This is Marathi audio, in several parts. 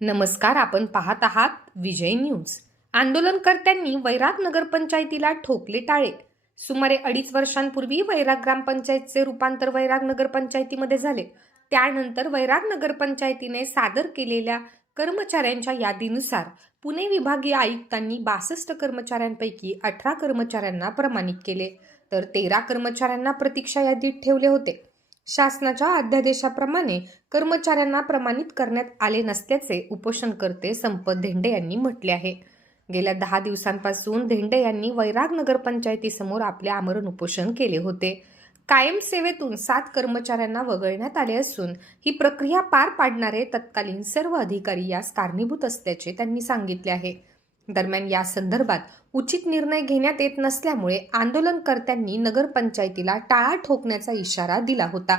नमस्कार आपण पाहत आहात विजय न्यूज. आंदोलनकर्त्यांनी वैराग नगरपंचायतीला ठोकले टाळे. सुमारे अडीच वर्षांपूर्वी वैराग ग्रामपंचायतचे रूपांतर वैराग नगरपंचायतीमध्ये झाले. त्यानंतर वैराग नगरपंचायतीने सादर केलेल्या कर्मचाऱ्यांच्या यादीनुसार पुणे विभागीय आयुक्तांनी बासष्ट कर्मचाऱ्यांपैकी अठरा कर्मचाऱ्यांना प्रमाणित केले. तर तेरा कर्मचाऱ्यांना प्रतीक्षा यादीत ठेवले होते. शासनाच्या अध्यादेशाप्रमाणे कर्मचाऱ्यांना प्रमाणित करण्यात आले नसल्याचे उपोषणकर्ते संपत धेंडे यांनी म्हटले आहे. गेल्या दहा दिवसांपासून धेंडे यांनी वैराग नगरपंचायतीसमोर आपले आमरण उपोषण केले होते. कायम सेवेतून सात कर्मचाऱ्यांना वगळण्यात आले असून ही प्रक्रिया पार पाडणारे तत्कालीन सर्व अधिकारी यास कारणीभूत असल्याचे त्यांनी सांगितले आहे. दरम्यान या संदर्भात उचित निर्णय घेण्यात येत नसल्यामुळे आंदोलनकर्त्यांनी नगरपंचायतीला टाळा ठोकण्याचा इशारा दिला होता.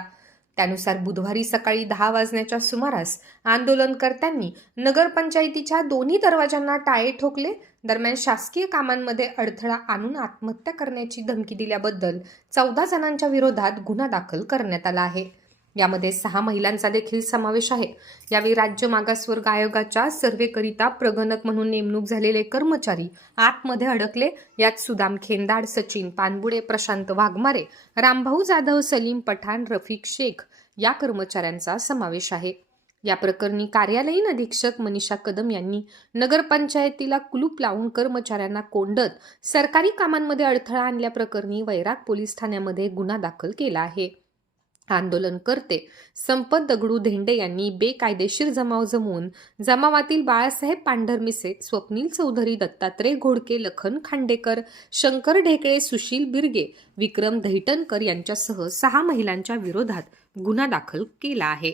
त्यानुसार बुधवारी सकाळी दहा वाजण्याच्या सुमारास आंदोलनकर्त्यांनी नगरपंचायतीच्या दोन्ही दरवाजांना टाळे ठोकले. दरम्यान शासकीय कामांमध्ये अडथळा आणून आत्महत्या करण्याची धमकी दिल्याबद्दल चौदा जणांच्या विरोधात गुन्हा दाखल करण्यात आला आहे. यामध्ये सहा महिलांचा देखील समावेश आहे. यावेळी राज्य मागासवर्ग आयोगाच्या सर्व्हेकरिता प्रगणक म्हणून नेमणूक झालेले कर्मचारी आतमध्ये अडकले. यात सुदाम खेंदाड सचिन पानबुडे प्रशांत वाघमारे रामभाऊ जाधव सलीम पठाण रफिक शेख या कर्मचाऱ्यांचा समावेश आहे. या प्रकरणी कार्यालयीन अधीक्षक मनीषा कदम यांनी नगरपंचायतीला कुलूप लावून कर्मचाऱ्यांना कोंडत सरकारी कामांमध्ये अडथळा आणल्याप्रकरणी वैराग पोलीस ठाण्यामध्ये गुन्हा दाखल केला आहे. आंदोलन करते. संपत दगडू धेंडे यांनी बेकायदेशीर जमाव जमवून जमावातील बाळासाहेब पांढरमिसे स्वप्नील चौधरी दत्तात्रय घोडके लखन खांडेकर शंकर ढेकळे सुशील बिरगे विक्रम दहिटनकर यांच्यासह सहा महिलांच्या विरोधात गुन्हा दाखल केला आहे.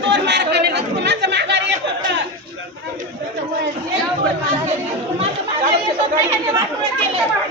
Terakhir.